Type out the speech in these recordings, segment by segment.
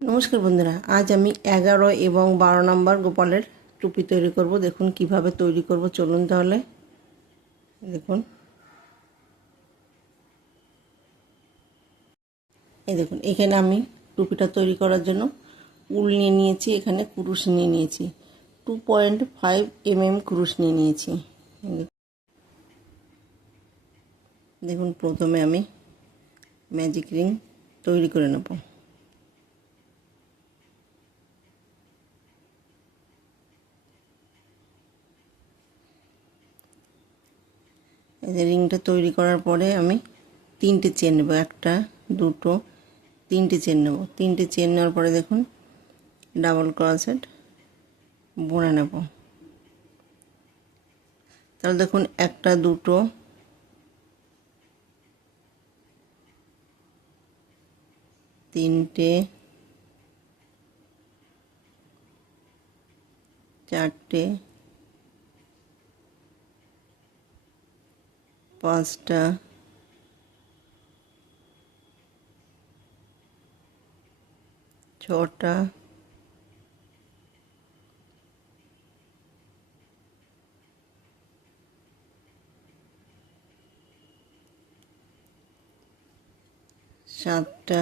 নমস্কার বন্ধুরা, আজ আমি এগারো এবং বারো নম্বর গোপালের টুপি তৈরি করব। দেখুন কীভাবে তৈরি করব। চলুন তাহলে, দেখুন। এই দেখুন, এখানে আমি টুপিটা তৈরি করার জন্য উল নিয়ে নিয়েছি, এখানে কুরুশ নিয়ে নিয়েছি। Two point five M M কুরুশ নিয়ে নিয়েছি। দেখুন। প্রথমে আমি ম্যাজিক রিং তৈরি করে নেব। এই যে রিংটা তৈরি করার পরে আমি তিনটে চেন নেব, একটা, দুটো, তিনটে চেন নেব। তিনটে চেন নেওয়ার পরে দেখুন ডাবল ক্রসেট বুনে নেব। তাহলে দেখুন, একটা, দুটো, তিনটে, চারটে পাঁচটা ছটা সাতটা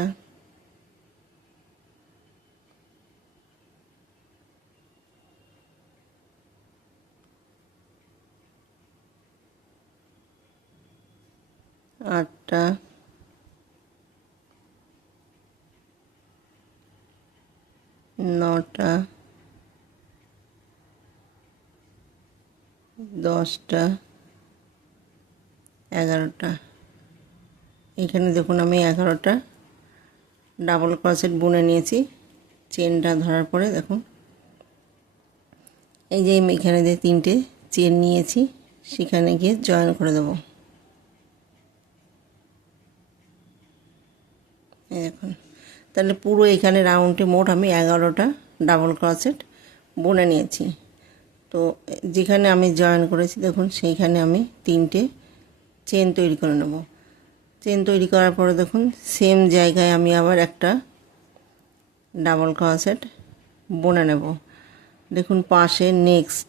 আটটা। নটা। দশটা। এগারোটা। এখানে দেখুন আমি এগারোটা। ডাবল ক্রসেট বুনে নিয়েছি। চেনটা ধরার পরে দেখুন। এই যে এখানে যে তিনটে চেন নিয়েছি, সেখানে গিয়ে জয়েন করে দেবো। এই দেখুন তাহলে পুরো এখানে রাউন্ডে মোট আমি এগারোটা ডাবল ক্রসেট বুনে নিয়েছি। তো যেখানে আমি জয়েন করেছি, দেখুন, সেইখানে আমি তিনটে চেন তৈরি করে নেব। চেন তৈরি করার পরে দেখুন সেম জায়গায় আমি আবার একটা ডাবল ক্রসেট বুনে নেব। দেখুন, পাশে নেক্সট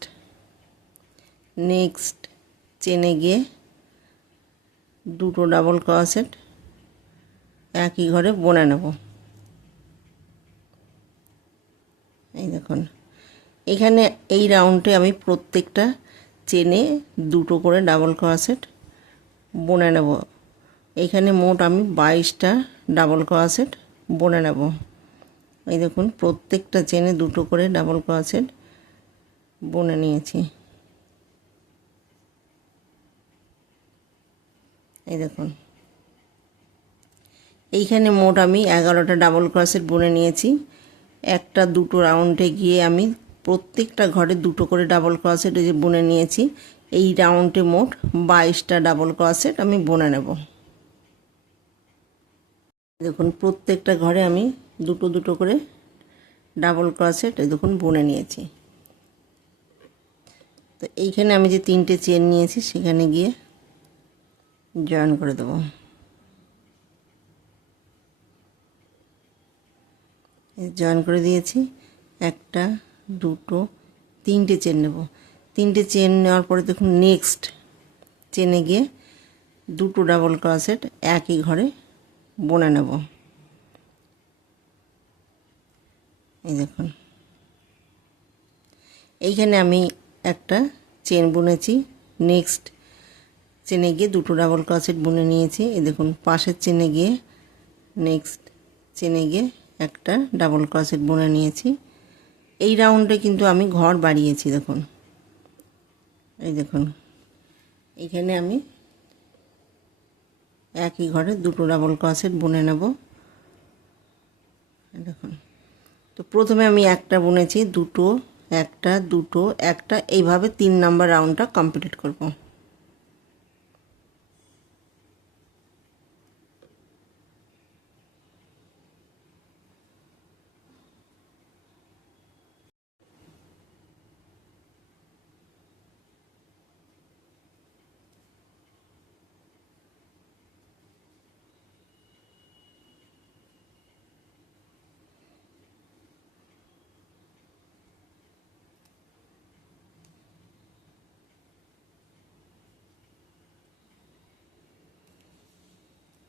নেক্সট চেনে গিয়ে দুটো ডাবল ক্রসেট একই ঘরে বুনে নেব। এই দেখুন, এখানে এই রাউন্ডে আমি প্রত্যেকটা চেনে দুটো করে ডাবল ক্রসেট বুনে নেব। এখানে মোট আমি বাইশটা ডাবল ক্রসেট বুনে নেব। এই দেখুন, প্রত্যেকটা চেনে দুটো করে ডাবল ক্রসেট বুনে নিয়েছি। এই দেখুন এইখানে মোট আমি এগারোটা ডাবল ক্রসেট বুনে নিয়েছি। একটা দুটো রাউন্ডে গিয়ে আমি প্রত্যেকটা ঘরে দুটো করে ডাবল ক্রসেট যে বুনে নিয়েছি। এই রাউন্ডে মোট বাইশটা ডাবল ক্রসেট আমি বুনে নেব। দেখুন, প্রত্যেকটা ঘরে আমি দুটো দুটো করে ডাবল ক্রসেট দেখুন বুনে নিয়েছি। তো এইখানে আমি যে তিনটে চেন নিয়েছি, সেখানে গিয়ে জয়েন করে দেবো। জয়েন করে দিয়েছি। একটা, দুটো, তিনটে চেন নেব। তিনটে চেন নেওয়ার পরে দেখুন নেক্সট চেনে গিয়ে দুটো ডাবল ক্রসেট একই ঘরে বনে নেব। এই দেখুন। এইখানে আমি একটা চেন বুনেছি। নেক্সট চেনে গিয়ে দুটো ডাবল ক্রসেট বুনে নিয়েছি। এই দেখুন, পাশের চেনে গিয়ে নেক্সট চেনে গিয়ে একটা ডাবল ক্রসেট বুনে নিয়েছি। এই রাউন্ডে কিন্তু আমি ঘর বাড়িয়েছি, দেখুন। এই দেখুন, এখানে আমি একই ঘরে দুটো ডাবল ক্রসেট বুনে নেব। দেখুন, তো প্রথমে আমি একটা বুনেছি, দুটো, একটা দুটো, একটা, এইভাবে তিন নাম্বার রাউন্ডটা কমপ্লিট করব।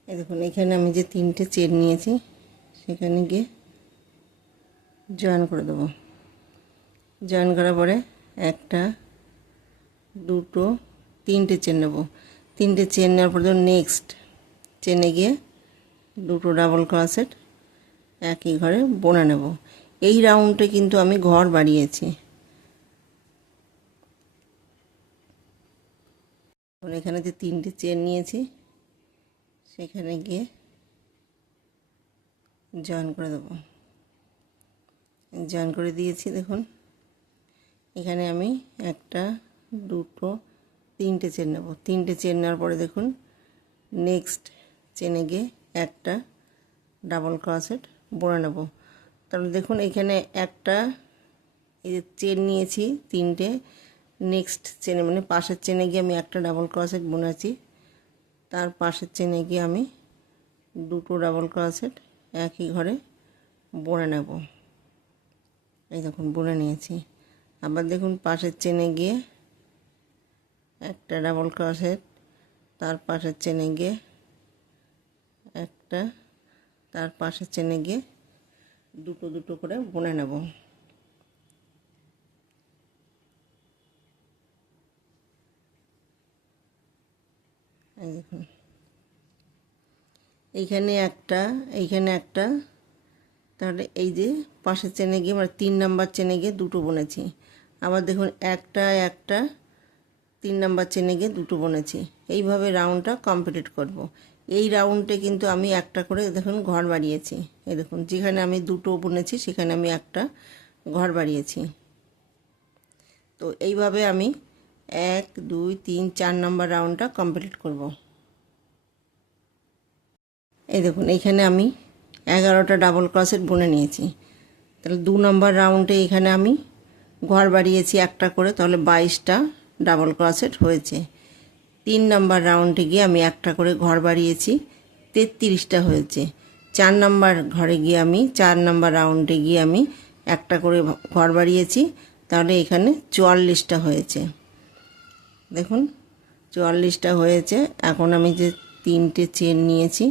এই দেখুন, এখানে আমি যে তিনটে চেন নিয়েছি, সেখানে গিয়ে জয়েন করে দেবো। জয়েন করার পরে একটা, দুটো, তিনটে চেন নেব। তিনটে চেন নেওয়ার পর নেক্সট চেনে গিয়ে দুটো ডাবল ক্রসেট একই ঘরে বোনা নেব। এই রাউন্ডে কিন্তু আমি ঘর বাড়িয়েছি এখানে যে তিনটে চেন নিয়েছি সেখানে গিয়ে জয়েন করে দেবো। জয়েন করে দিয়েছি, দেখুন। এখানে আমি একটা, দুটো, তিনটে চেন নেব। তিনটে চেন নেওয়ার পরে দেখুন নেক্সট চেনে গিয়ে একটা ডাবল ক্রসেট বড়ে নেব। তাহলে দেখুন, এখানে একটা, এই যে চেন নিয়েছি, তিনটে নেক্সট চেনে মানে পাশের চেনে গিয়ে আমি একটা ডাবল ক্রসেট বুনেছি। তার পাশের চেনে গিয়ে আমি দুটো ডাবল ক্রসেট একই ঘরে বুনে নেব। এই দেখুন, বুনে নিয়েছি। আবার দেখুন, পাশের চেনে গিয়ে একটা ডাবল ক্রসেট তার পাশের চেনে গিয়ে একটা, তার পাশের চেনে গিয়ে দুটো দুটো করে বুনে নেব। এই দেখুন এইখানে একটা এইখানে একটা। তাহলে এই যে পাশের চেনে গিয়ে মানে তিন নাম্বার চেনে গিয়ে দুটো বুনেছি। আবার দেখুন একটা একটা, তিন নাম্বার চেনে গিয়ে দুটো বুনেছি। এইভাবে রাউন্ডটা কমপ্লিট করব। এই রাউন্ডে কিন্তু আমি একটা করে দেখুন ঘর বাড়িয়েছি এই দেখুন, যেখানে আমি দুটো বুনেছি, সেখানে আমি একটা ঘর বাড়িয়েছি তো এইভাবে আমি এক, দুই, তিন, চার নম্বর রাউন্ডটা কমপ্লিট করব। এই দেখুন এইখানে আমি এগারোটা ডাবল ক্রসেট বুনে নিয়েছি। তাহলে দু নম্বর রাউন্ডে এখানে আমি ঘর বাড়িয়েছি একটা করে, তাহলে বাইশটা ডাবল ক্রসেট হয়েছে। তিন নম্বর রাউন্ডে গিয়ে আমি একটা করে ঘর বাড়িয়েছি, তেত্রিশটা হয়েছে। চার নম্বর ঘরে গিয়ে আমি, চার নম্বর রাউন্ডে গিয়ে আমি একটা করে ঘর বাড়িয়েছি, তাহলে এখানে চুয়াল্লিশটা হয়েছে। দেখুন, চুয়াল্লিশটা হয়েছে। এখন আমি যে তিনটে চেন নিয়েছি,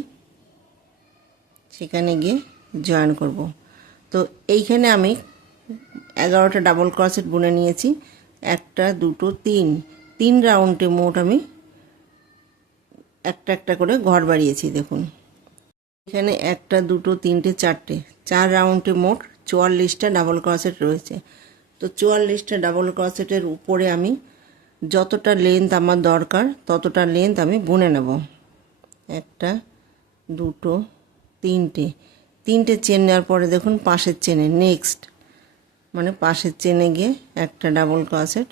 সেখানে গিয়ে জয়েন করব। তো এইখানে আমি এগারোটা ডাবল ক্রসেট বুনে নিয়েছি। একটা, দুটো, তিন। তিন রাউন্ডে মোট আমি একটা একটা করে ঘর বাড়িয়েছি, দেখুন। এখানে একটা, দুটো, তিনটে, চারটে। চার রাউন্ডে মোট চুয়াল্লিশটা ডাবল ক্রসেট রয়েছে। তো চুয়াল্লিশটা ডাবল ক্রসেটের উপরে আমি যতটা লেন্থ আমার দরকার, ততটা লেন্থ আমি বুনে নেব। একটা, দুটো, তিনটে। তিনটে চেন নেওয়ার পরে দেখুন পাশের চেনে নেক্সট মানে পাশের চেনে গিয়ে একটা ডাবল ক্রসেট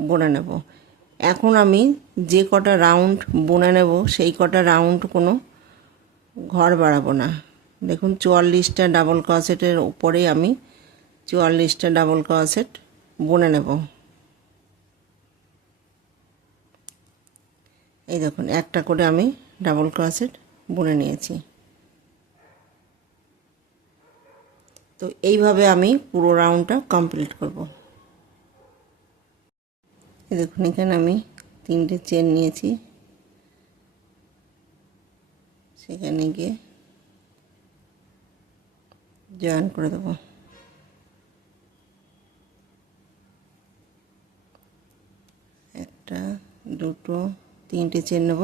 বুনে নেব। এখন আমি যে কটা রাউন্ড বুনে নেব, সেই কটা রাউন্ড কোনো ঘর বাড়াবো না। দেখুন চুয়াল্লিশটা ডাবল ক্রসেটের উপরে আমি চুয়াল্লিশটা ডাবল ক্রসেট বুনে নেব। এই দেখুন, একটা করে আমি ডাবল ক্রসেট বুনে নিয়েছি। তো এইভাবে আমি পুরো রাউন্ডটা কমপ্লিট করব। এই দেখুন, এখানে আমি তিনটে চেন নিয়েছি। সেখানে গিয়ে জয়েন করে দেবো। একটা, দুটো তিনটে চেন নেব।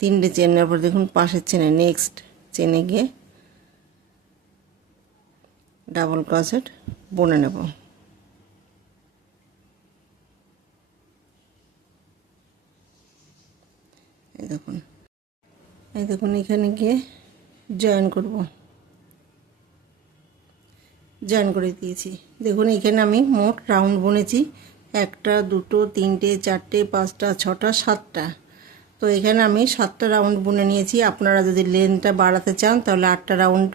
তিনটে চেন নেওয়ার পর দেখুন পাশের চেনে নেক্সট চেনে গিয়ে ডাবল ক্রসেট বুনে নেব। এই দেখুন। এই দেখুন এখানে গিয়ে জয়েন করব। জয়েন করে দিয়েছি। দেখুন এখানে আমি মোট রাউন্ড বুনেছি। একটা, দুটো, তিনটে, চারটে, পাঁচটা, ছটা, সাতটা। তো এখানে আমি সাতটা রাউন্ড বুনে নিয়েছি। আপনারা যদি লেনটা বাড়াতে চান, তাহলে আটটা রাউন্ড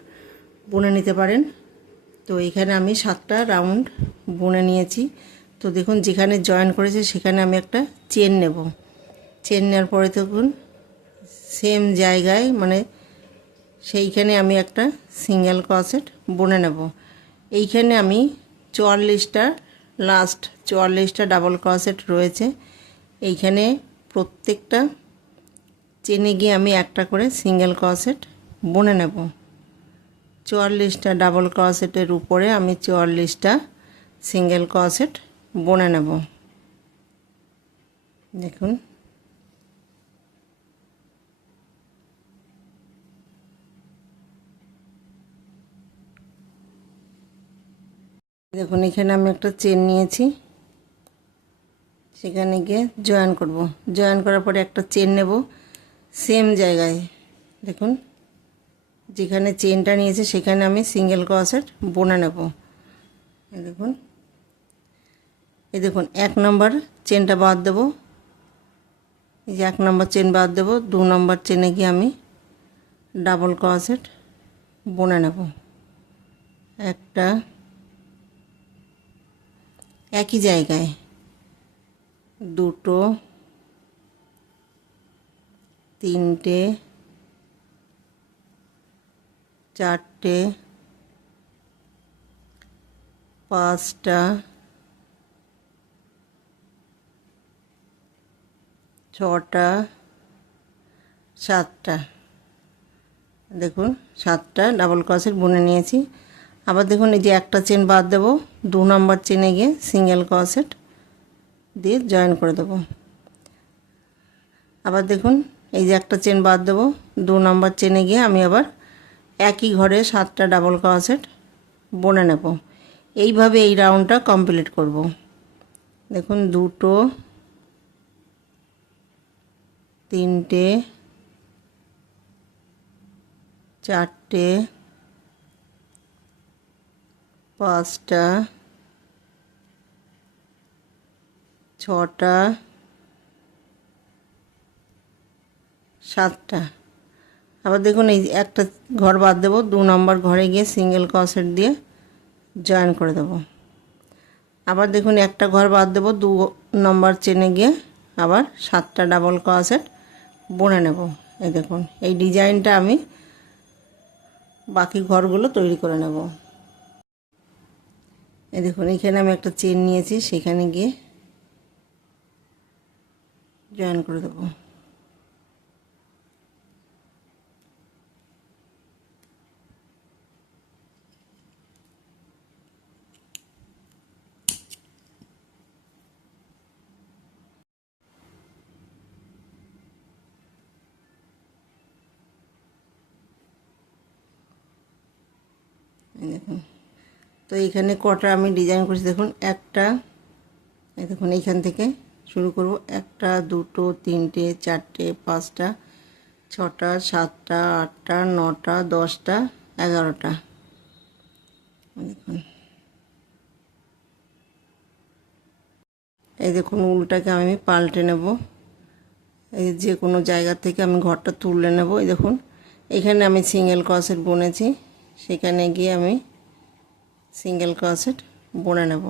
বুনে নিতে পারেন। তো এখানে আমি সাতটা রাউন্ড বুনে নিয়েছি। তো দেখুন, যেখানে জয়েন করেছে, সেখানে আমি একটা চেন নেব। চেন নেওয়ার পরে দেখুন সেম জায়গায় মানে সেইখানে আমি একটা সিঙ্গেল ক্রসেট বুনে নেব। এইখানে আমি চুয়াল্লিশটা লাস্ট চুয়াল্লিশটা ডাবল ক্রসেট রয়েছে। এইখানে প্রত্যেকটা চেনে গিয়ে আমি একটা করে সিঙ্গেল ক্রসেট বুনে নেব। চুয়াল্লিশটা ডাবল ক্রসেটের উপরে আমি চুয়াল্লিশটা সিঙ্গেল ক্রসেট বুনে নেব। দেখুন। দেখুন, এখানে আমি একটা চেন নিয়েছি। সেখানে গিয়ে জয়েন করব। জয়েন করার পরে একটা চেন নেব। সেম জায়গায়। দেখুন, যেখানে চেনটা নিয়েছে, সেখানে আমি সিঙ্গেল ক্রসেট বোনা নেব। দেখুন। এই দেখুন, এক নম্বর চেনটা বাদ দেবো। এই যে এক নম্বর চেন বাদ দেবো, দু নম্বর চেনে গিয়ে আমি ডাবল ক্রসেট বোনা নেব। একটা একই জায়গায়। দুটো তিনটে, চারটে, পাঁচটা, ছটা, সাতটা। দেখুন, সাতটা ডাবল ক্রসের বুনে নিয়েছি। আবার দেখুন, এই যে একটা চেন বাদ দেবো, দু নম্বর চেনে গিয়ে সিঙ্গেল ক্রসেট দিয়ে জয়েন করে দেবো। আবার দেখুন এই যে একটা চেন বাদ দেবো। দু নম্বর চেনে গিয়ে আমি আবার একই ঘরে সাতটা ডাবল ক্রসেট বনে নেব। এইভাবে এই রাউন্ডটা কমপ্লিট করব। দেখুন, দুটো, তিনটে, চারটে, পাঁচটা, ছটা সাতটা। আবার দেখুন এই একটা ঘর বাদ দেবো, দু নম্বর ঘরে গিয়ে সিঙ্গেল ক্রসেট দিয়ে জয়েন করে দেবো। আবার দেখুন একটা ঘর বাদ দেবো, দু নম্বর চেনে গিয়ে আবার সাতটা ডাবল ক্রসেট বুনে নেব। এই দেখুন, এই ডিজাইনটা আমি বাকি ঘরগুলো তৈরি করে নেব। এই দেখুন, এখানে আমি একটা চেন নিয়েছি, সেখানে গিয়ে জয়েন করে দেবো এই দেখুন তো এইখানে কটা আমি ডিজাইন করছি, দেখুন, একটা দেখুন, এইখান থেকে শুরু করব। একটা, দুটো, তিনটে, চারটে, পাঁচটা, ছটা, সাতটা, আটটা, নটা, দশটা, এগারোটা। দেখুন। এই দেখুন, উলটাকে আমি পাল্টে নেব। এই যে কোনো জায়গা থেকে আমি ঘরটা তুলে নেব, এই দেখুন। এখানে আমি সিঙ্গেল ক্রসেট বুনেছি, সেখানে গিয়ে আমি সিঙ্গেল ক্রসেট বোনা নেব।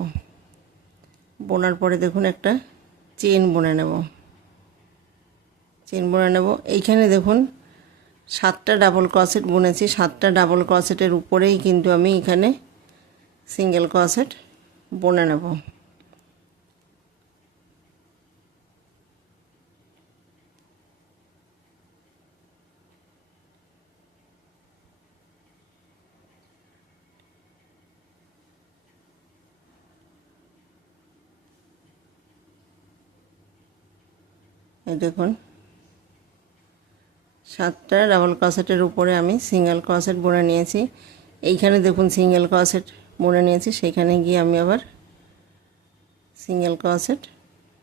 বোনার পরে দেখুন একটা চেন বোনে নেব। চেন বোনে নেব। এইখানে দেখুন সাতটা ডাবল ক্রসেট বুনেছি। সাতটা ডাবল ক্রসেটের উপরেই কিন্তু আমি এখানে সিঙ্গেল ক্রসেট বোনে নেব। এই দেখুন। সাতটা ডাবল ক্রসেটের উপরে আমি সিঙ্গেল ক্রসেট বুনে নিয়েছি। এইখানে দেখুন সিঙ্গেল ক্রসেট বুনে নিয়েছি, সেইখানে গিয়ে আমি আবার সিঙ্গেল ক্রসেট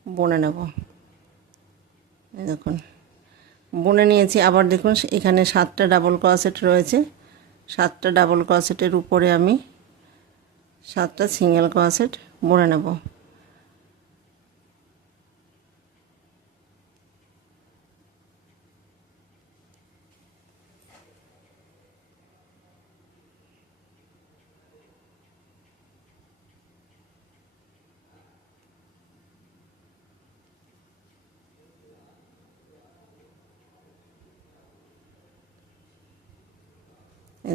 বুনে নেব। দেখুন, বুনে নিয়েছি। আবার দেখুন, এখানে সাতটা ডাবল ক্রসেট রয়েছে। সাতটা ডাবল ক্রসেটের উপরে আমি সাতটা সিঙ্গেল ক্রসেট বুনে নেব।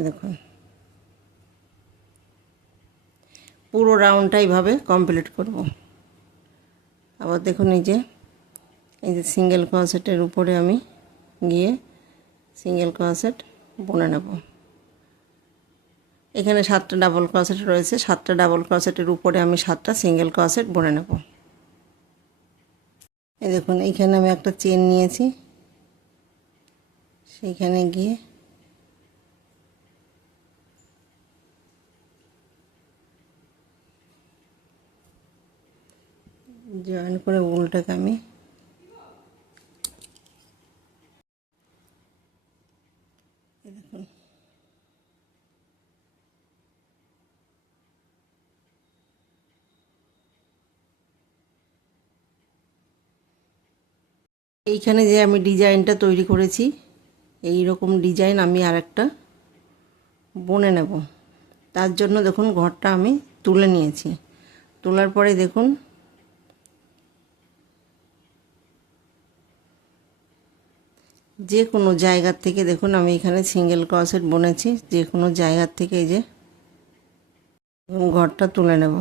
দেখুন। পুরো রাউন্ডটা এইভাবে কমপ্লিট করব। আবার দেখুন এই যে এই যে সিঙ্গেল ক্রসেটের উপরে আমি গিয়ে সিঙ্গেল ক্রসেট বুনে নেব। এখানে সাতটা ডাবল ক্রসেট রয়েছে, সাতটা ডাবল ক্রসেটের উপরে আমি সাতটা সিঙ্গেল ক্রসেট বুনে নেব। এই দেখুন, এইখানে আমি একটা চেন নিয়েছি। সেইখানে গিয়ে জয়েন করে উলটাকে আমি। এইখানে যে আমি ডিজাইনটা তৈরি করেছি এই রকম ডিজাইন আমি আর একটা বনে নেব। তার জন্য দেখুন, ঘরটা আমি তুলে নিয়েছি। তোলার পরে দেখুন যে কোনো জায়গার থেকে দেখুন, আমি এখানে সিঙ্গেল ক্রসেট বনেছি যে কোনো জায়গার থেকে যে ঘরটা তুলে নেব।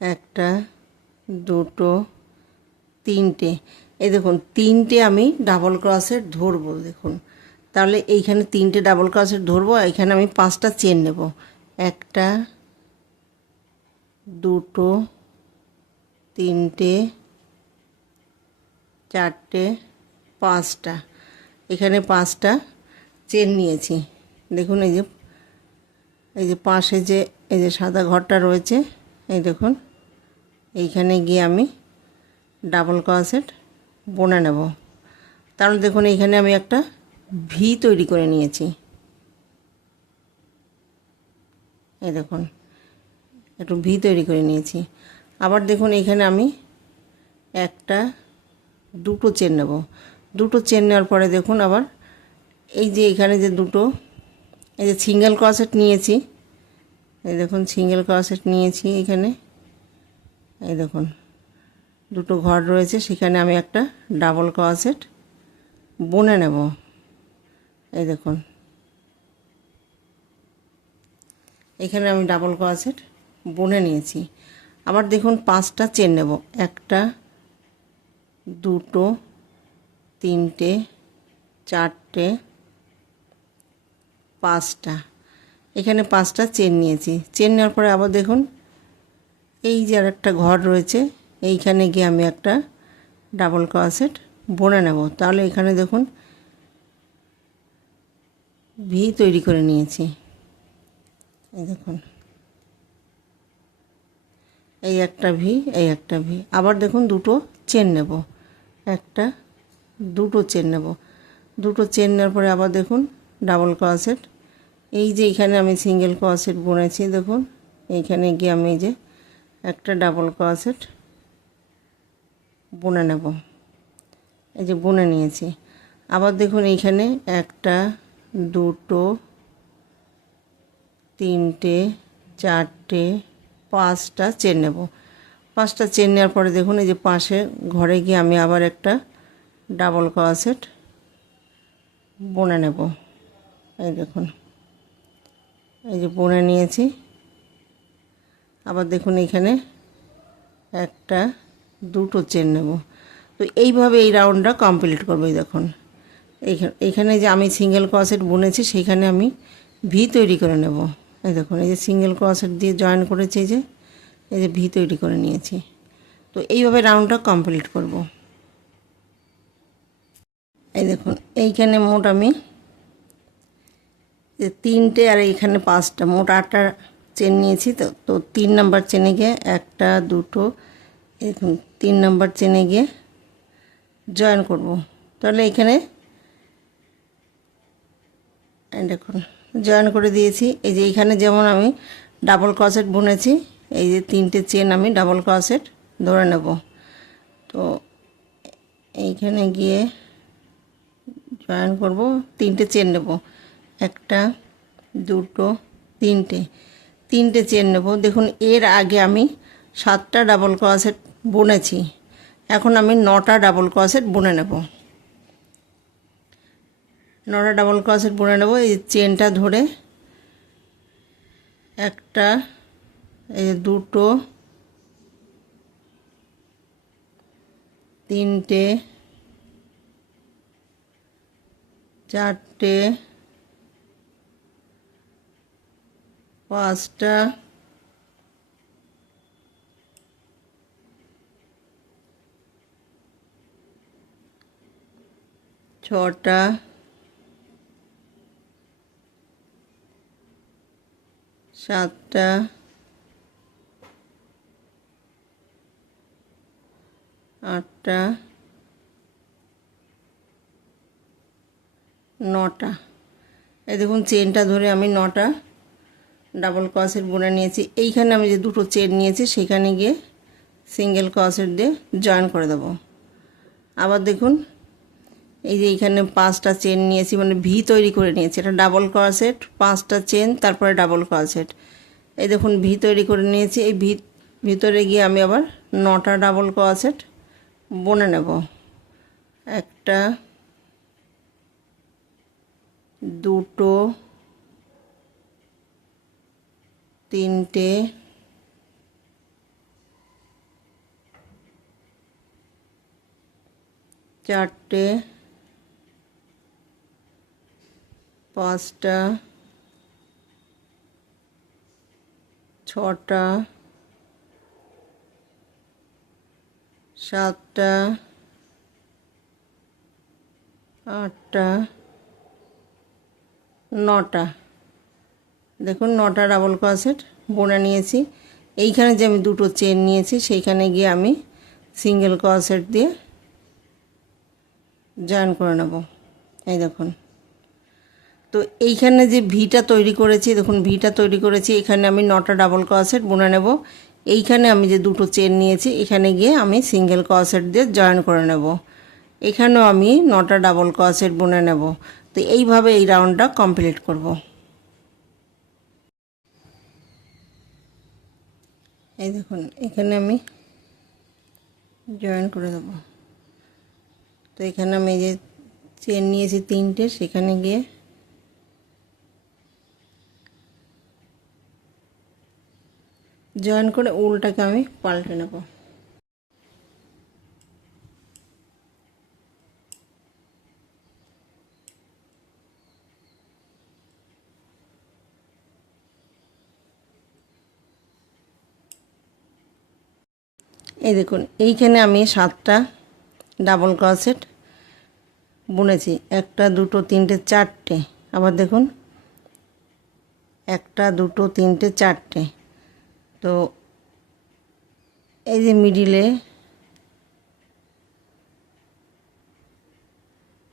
একটা, দুটো, তিনটে। এই দেখুন, তিনটে আমি ডাবল ক্রসেট ধরবো, দেখুন। তাহলে এইখানে তিনটে ডাবল ক্রসেট ধরবো এখানে আমি পাঁচটা চেন নেব। একটা, দুটো তিনটে, চারটে, পাঁচটা। এখানে পাঁচটা চেন নিয়েছি। দেখুন এই যে এই যে পাশে যে, এই যে সাদা ঘরটা রয়েছে, এই দেখুন। এইখানে গিয়ে আমি ডাবল ক্রসেট বোনা নেব। তাহলে দেখুন, এইখানে আমি একটা ভি তৈরি করে নিয়েছি। এই দেখুন, একটু ভি তৈরি করে নিয়েছি। আবার দেখুন এখানে আমি একটা দুটো চেন নেব। দুটো চেন নেওয়ার পরে দেখুন আবার এই যে এখানে যে দুটো, এই যে সিঙ্গেল ক্রসেট নিয়েছি, এই দেখুন সিঙ্গেল ক্রসেট নিয়েছি এখানে। এই দেখুন, দুটো ঘর রয়েছে, সেখানে আমি একটা ডাবল ক্রসেট বুনে নেব। এই দেখুন, এখানে আমি ডাবল ক্রসেট বুনে নিয়েছি। আবার দেখুন পাঁচটা চেন নেব। একটা, দুটো, তিনটে, চারটে, পাঁচটা। এখানে পাঁচটা চেন নিয়েছি। চেন নেওয়ার পরে আবার দেখুন, এই যে আর একটা ঘর রয়েছে, এইখানে গিয়ে আমি একটা ডাবল ক্রসেট বনে নেব। তাহলে এখানে দেখুন, ভি তৈরি করে নিয়েছি। এই দেখুন। এই একটা ভি, এই একটা ভি। আবার দেখুন দুটো চেন নেব। একটা, দুটো চেন নেব। দুটো চেন নেওয়ার পরে আবার দেখুন ডাবল ক্রসেট এই যে এখানে আমি সিঙ্গেল ক্রসেট বুনেছি, দেখুন। এইখানে গিয়ে আমি যে একটা ডাবল ক্রসেট বুনে নেব। এই যে বুনে নিয়েছি। আবার দেখুন এইখানে একটা, দুটো, তিনটে, চারটে পাঁচটা চেন নেব। পাঁচটা চেন নেওয়ার পরে দেখুন, এই যে পাশে ঘরে গিয়ে আমি আবার একটা ডাবল ক্রসেট বুনে নেব। এই দেখুন, এই যে বুনে নিয়েছি। আবার দেখুন, এখানে একটা, দুটো চেন নেব। তো এইভাবে এই রাউন্ডটা কমপ্লিট করব দেখুন। এইখানে যে আমি সিঙ্গেল ক্রসেট বুনেছি, সেইখানে আমি ভি তৈরি করে নেব। এই দেখুন, এই যে সিঙ্গেল ক্রসেট দিয়ে জয়েন করেছি যে, এই যে ভি তৈরি করে নিয়েছি। তো এইভাবে রাউন্ডটা কমপ্লিট করব। এই দেখুন, এইখানে মোট আমি যে তিনটে আর এইখানে পাঁচটা, মোট আটটা চেন নিয়েছি তো তো তিন নাম্বার চেনে গিয়ে একটা, দুটো দেখুন, তিন নাম্বার চেনে গিয়ে জয়েন করব। তাহলে এখানে দেখুন জয়েন করে দিয়েছি। এই যে এইখানে যেমন আমি ডাবল ক্রসেট বুনেছি, এই যে তিনটে চেন আমি ডাবল ক্রসেট ধরে নেব। তো এইখানে গিয়ে জয়েন করব, তিনটে চেন নেব। একটা, দুটো, তিনটে তিনটে চেন নেব। দেখুন, এর আগে আমি সাতটা ডাবল ক্রসেট বুনেছি। এখন আমি নটা ডাবল ক্রসেট বুনে নেব। নটা ডাবল ক্রসের বুনে নেব, এই চেনটা ধরে। একটা, এই দুটো, তিনটে, চারটে, পাঁচটা, ছটা সাতটা। আটটা। নটা। এই দেখুন, চেনটা ধরে আমি নটা ডাবল ক্রসের বোনা নিয়েছি। এইখানে আমি যে দুটো চেন নিয়েছি সেখানে গিয়ে সিঙ্গেল ক্রসের দিয়ে জয়েন করে দেবো। আবার দেখুন এই যে এইখানে পাঁচটা চেন নিয়েছি মানে ভি তৈরি করে নিয়েছি। এটা ডাবল ক্রসেট পাঁচটা চেন তারপরে ডাবল ক্রসেট এই দেখুন ভি তৈরি করে নিয়েছি। এই ভি ভিতরে গিয়ে আমি আবার নটা ডাবল ক্রসেট বনে নেব। একটা, দুটো, তিনটে, চারটে পাঁচটা, ছটা, সাতটা, আটটা, নটা। দেখুন নটা ডাবল ক্রসেট বোনা নিয়েছি। এইখানে যে আমি দুটো চেন নিয়েছি, সেইখানে গিয়ে আমি সিঙ্গেল ক্রসেট দিয়ে জয়েন করে নেব। এই দেখুন। তো এইখানে যে ভিটা তৈরি করেছি, দেখুন ভিটা তৈরি করেছি, এখানে আমি নটা ডাবল ক্রসেট বুনে নেব। এইখানে আমি যে দুটো চেন নিয়েছি, এখানে গিয়ে আমি সিঙ্গেল ক্রসেট দিয়ে জয়েন করে নেব। এখানেও আমি নটা ডাবল ক্রসেট বুনে নেব। তো এইভাবে এই রাউন্ডটা কমপ্লিট করব। এই দেখুন, এখানে আমি জয়েন করে দেবো। তো এখানে আমি যে চেন নিয়েছি তিনটে, সেখানে গিয়ে জয়েন করে উলটাকে আমি পাল্টে নেব। এই দেখুন, এইখানে আমি সাতটা ডাবল ক্রসেট বুনেছি। একটা, দুটো, তিনটে, চারটে। আবার দেখুন, একটা, দুটো, তিনটে, চারটে। তো এই যে মিডিলে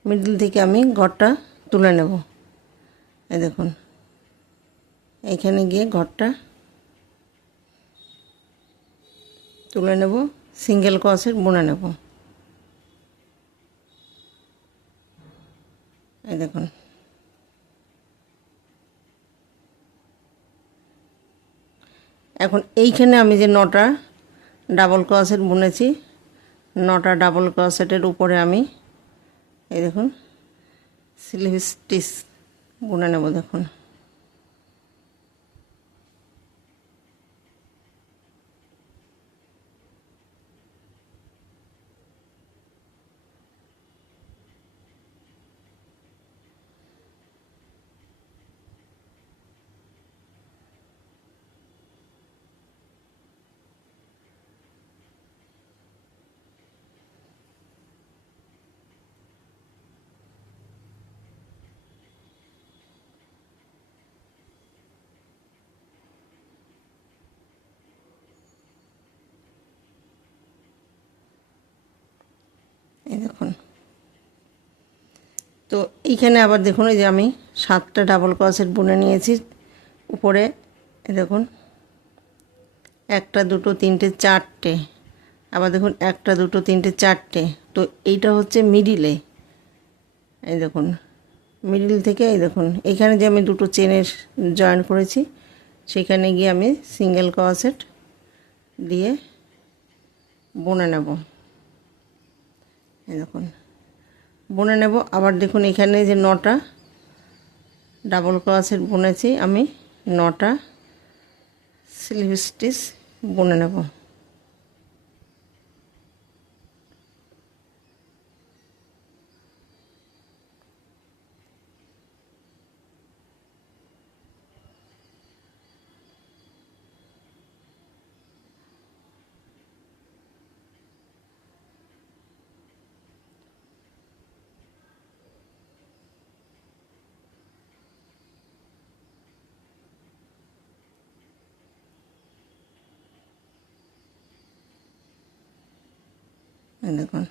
মিডিল থেকে আমি ঘরটা তুলে নেব। এই দেখুন, এখানে গিয়ে ঘরটা তুলে নেব সিঙ্গেল ক্রসের বুনে নেব। এই দেখুন এখন এইখানে আমি যে নটা ডাবল ক্রসেট বুনেছি, নটা ডাবল ক্রসেটের উপরে আমি এই দেখুন স্লিভ স্টিচ বুনে নেব দেখুন এই দেখুন তো এইখানে আবার দেখুন এই যে আমি সাতটা ডাবল ক্রসেট বুনে নিয়েছি। উপরে দেখুন, একটা, দুটো, তিনটে, চারটে। আবার দেখুন, একটা, দুটো, তিনটে, চারটে। তো এইটা হচ্ছে মিডিলে এই দেখুন মিডিল থেকে এই দেখুন, এখানে যে আমি দুটো চেনের জয়েন করেছি, সেখানে গিয়ে আমি সিঙ্গেল ক্রসেট দিয়ে বুনে নেব। এই দেখুন। বুনে নেব। আবার দেখুন এখানে যে নটা ডাবল ক্রসের বুনেছি আমি, নটা স্লিভ স্টিচ বুনে নেব এই দেখুন।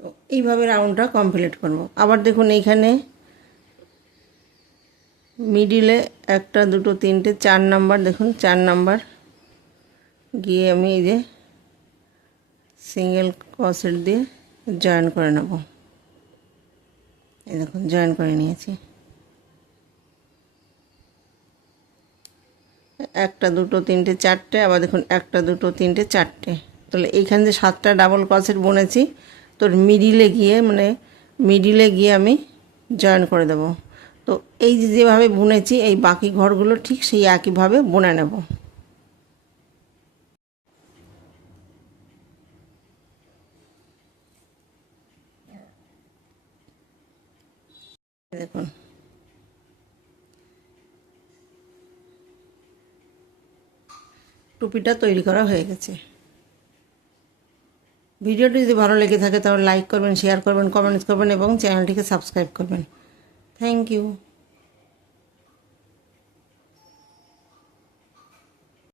তো এইভাবে রাউন্ডটা কমপ্লিট করব। আবার দেখুন এইখানে মিডিলে একটা, দুটো, তিনটে, চার নাম্বার দেখুন, চার নাম্বার গিয়ে আমি এই যে সিঙ্গেল ক্রসেট দিয়ে জয়েন করে নেব। এই দেখুন জয়েন করে নিয়েছি। একটা, দুটো, তিনটে, চারটে, আবার দেখুন একটা, দুটো, তিনটে, চারটে। তাহলে এইখানে যে সাতটা ডাবল ক্রসেট বুনেছি। তোর মিডিলে গিয়ে মানে মিডিলে গিয়ে আমি জয়েন করে দেব। তো এই যে যেভাবে বুনেছি, এই বাকি ঘরগুলো ঠিক সেই একইভাবে বুনে নেব। দেখুন। টুপিটা তৈরি করা হয়ে গেছে। ভিডিওটি যদি ভালো লেগে থাকে তাহলে লাইক করবেন শেয়ার করবেন কমেন্টস করবেন এবং চ্যানেলটিকে সাবস্ক্রাইব করবেন। Thank you